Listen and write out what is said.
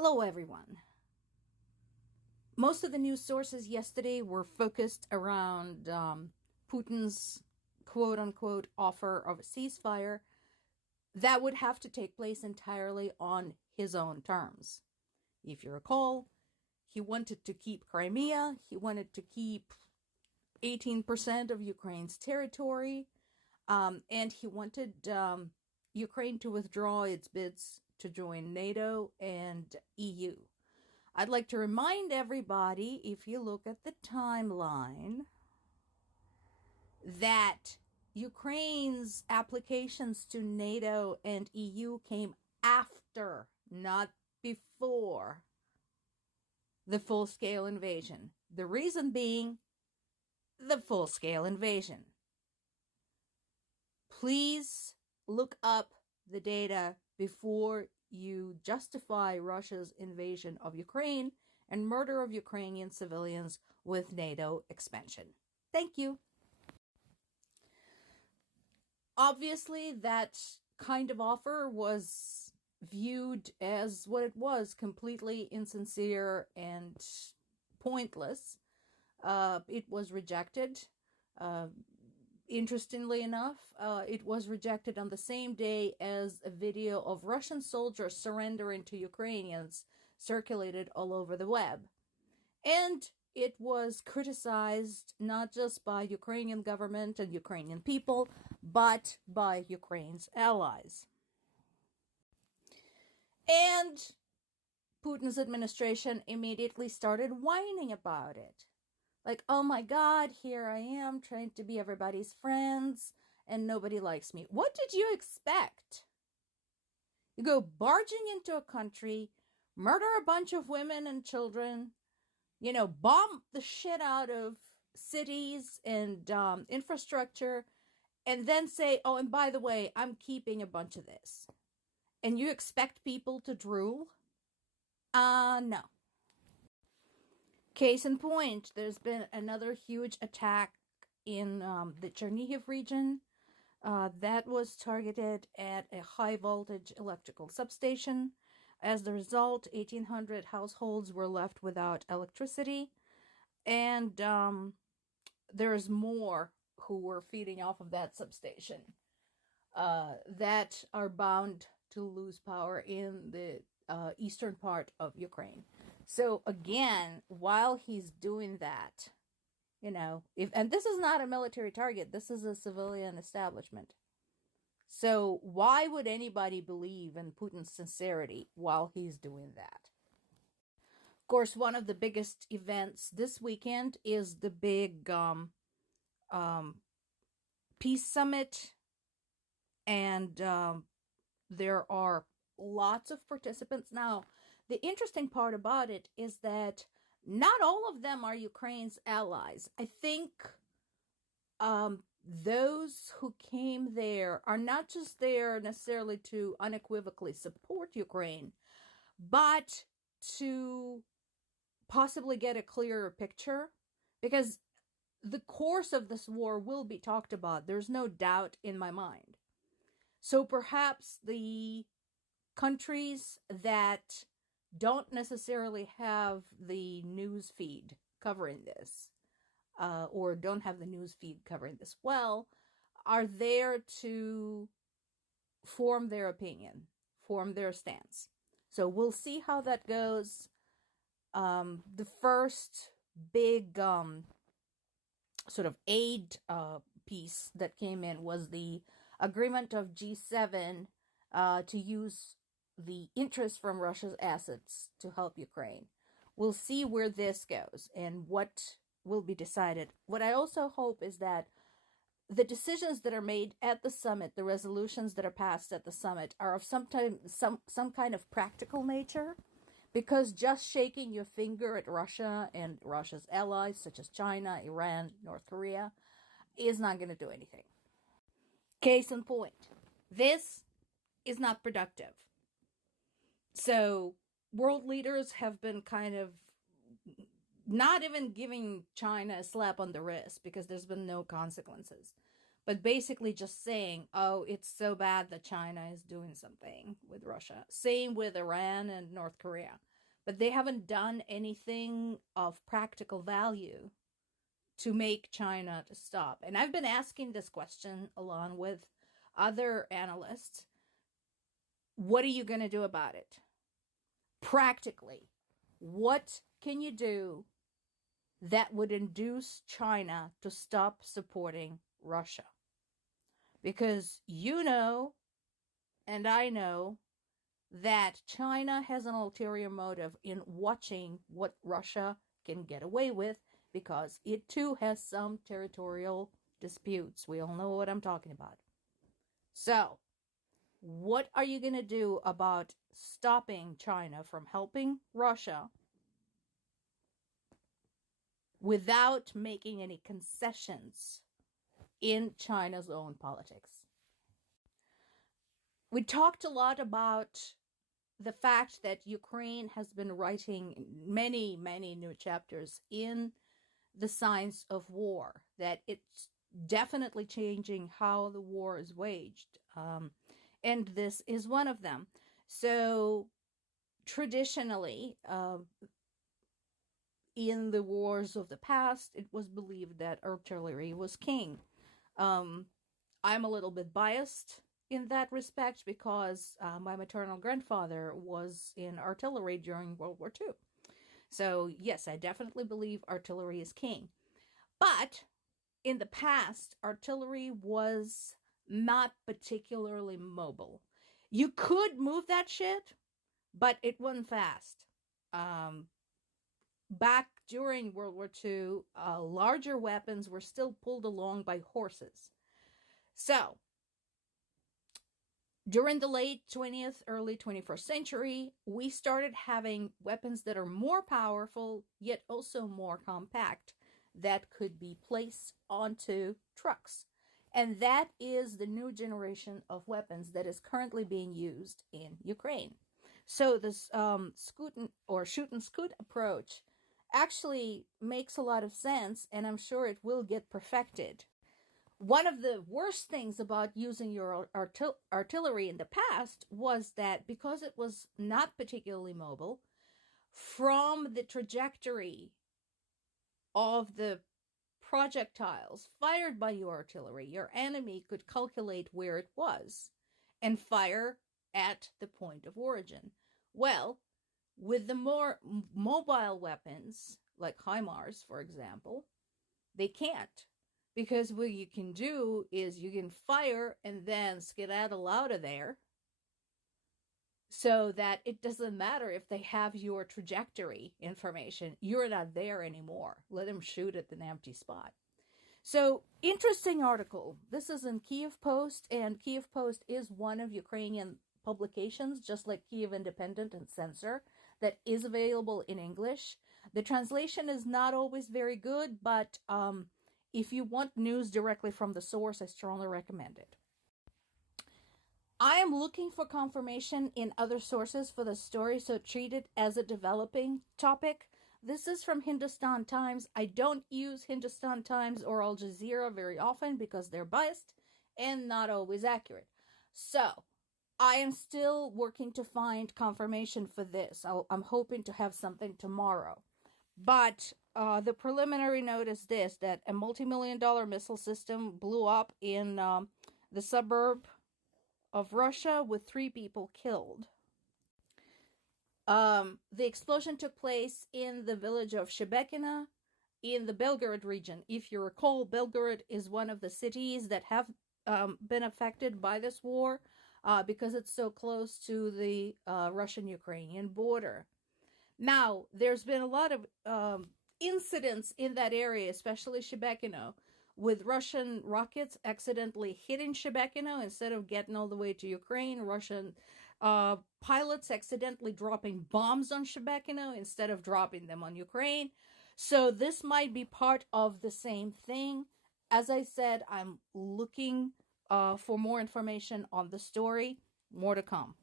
Hello, everyone. Most of the news sources yesterday were focused around Putin's quote unquote offer of a ceasefire that would have to take place entirely on his own terms. If you recall, he wanted to keep Crimea, he wanted to keep 18% of Ukraine's territory, and he wanted Ukraine to withdraw its bids to join NATO and EU. I'd like to remind everybody, if you look at the timeline, that Ukraine's applications to NATO and EU came after, not before, the full-scale invasion. The reason being the full-scale invasion. Please look up the data before you justify Russia's invasion of Ukraine and murder of Ukrainian civilians with NATO expansion. Thank you. Obviously, that kind of offer was viewed as what it was, completely insincere and pointless. It was rejected. Interestingly enough, it was rejected on the same day as a video of Russian soldiers surrendering to Ukrainians circulated all over the web. And it was criticized not just by Ukrainian government and Ukrainian people, but by Ukraine's allies. And Putin's administration immediately started whining about it. Like, oh my God, here I am trying to be everybody's friends and nobody likes me. What did you expect? You go barging into a country, murder a bunch of women and children, bomb the shit out of cities and infrastructure, and then say, oh, and by the way, I'm keeping a bunch of this. And you expect people to drool? No. Case in point, there's been another huge attack in the Chernihiv region that was targeted at a high voltage electrical substation. As a result, 1,800 households were left without electricity, and there's more who were feeding off of that substation that are bound to lose power in the eastern part of Ukraine. So again, while he's doing that, and this is not a military target, this is a civilian establishment. So why would anybody believe in Putin's sincerity while he's doing that? Of course, one of the biggest events this weekend is the big peace summit, and there are lots of participants. Now, the interesting part about it is that not all of them are Ukraine's allies. I think those who came there are not just there necessarily to unequivocally support Ukraine, but to possibly get a clearer picture, because the course of this war will be talked about. There's no doubt in my mind. So perhaps the countries that don't necessarily have the news feed covering this, or don't have the news feed covering this well, are there to form their opinion, form their stance. So we'll see how that goes. The first big sort of aid piece that came in was the agreement of G7 to use the interest from Russia's assets to help Ukraine. We'll see where this goes and what will be decided. What I also hope is that the decisions that are made at the summit, the resolutions that are passed at the summit, are of some kind of practical nature, because just shaking your finger at Russia and Russia's allies, such as China, Iran, North Korea, is not going to do anything. Case in point, this is not productive. So world leaders have been kind of not even giving China a slap on the wrist because there's been no consequences, but basically just saying, oh, it's so bad that China is doing something with Russia. Same with Iran and North Korea. but they haven't done anything of practical value to make China to stop. And I've been asking this question along with other analysts. What are you going to do about it? Practically, what can you do that would induce China to stop supporting Russia? Because you know, and I know, that China has an ulterior motive in watching what Russia can get away with, because it too has some territorial disputes. We all know what I'm talking about. So, what are you going to do about stopping China from helping Russia without making any concessions in China's own politics? We talked a lot about the fact that Ukraine has been writing many, many new chapters in the science of war, that it's definitely changing how the war is waged. And this is one of them. So traditionally, in the wars of the past, it was believed that artillery was king. I'm a little bit biased in that respect because my maternal grandfather was in artillery during World War II. So yes, I definitely believe artillery is king. But in the past, artillery was not particularly mobile. You could move that shit, but it wasn't fast. Back during World War II, larger weapons were still pulled along by horses. So, during the late 20th, early 21st century, we started having weapons that are more powerful, yet also more compact, that could be placed onto trucks. And that is the new generation of weapons that is currently being used in Ukraine. So this scoot or shoot and scoot approach actually makes a lot of sense, and I'm sure it will get perfected. One of the worst things about using your artillery in the past was that because it was not particularly mobile, from the trajectory of the projectiles fired by your artillery, your enemy could calculate where it was and fire at the point of origin. Well, with the more mobile weapons, like HIMARS, for example, they can't. Because what you can do is you can fire and then skedaddle out of there, so that it doesn't matter if they have your trajectory information. You're not there anymore. Let them shoot at an empty spot. So, interesting article. This is in Kiev Post, and Kiev Post is one of Ukrainian publications, just like Kiev Independent and Censor, that is available in English. The translation is not always very good, but if you want news directly from the source, I strongly recommend it. I am looking for confirmation in other sources for the story, so treat it as a developing topic. This is from Hindustan Times. I don't use Hindustan Times or Al Jazeera very often because they're biased and not always accurate. So, I am still working to find confirmation for this. I'm hoping to have something tomorrow. But the preliminary note is this, that a multi-million-dollar missile system blew up in the suburb of Russia with 3 people killed. The explosion took place in the village of Shebekina in the Belgorod region. If you recall, Belgorod is one of the cities that have been affected by this war because it's so close to the Russian-Ukrainian border. Now, there's been a lot of incidents in that area, especially Shebekino, with Russian rockets accidentally hitting Shebekino instead of getting all the way to Ukraine. Russian pilots accidentally dropping bombs on Shebekino instead of dropping them on Ukraine. So this might be part of the same thing. As I said, I'm looking for more information on the story. More to come.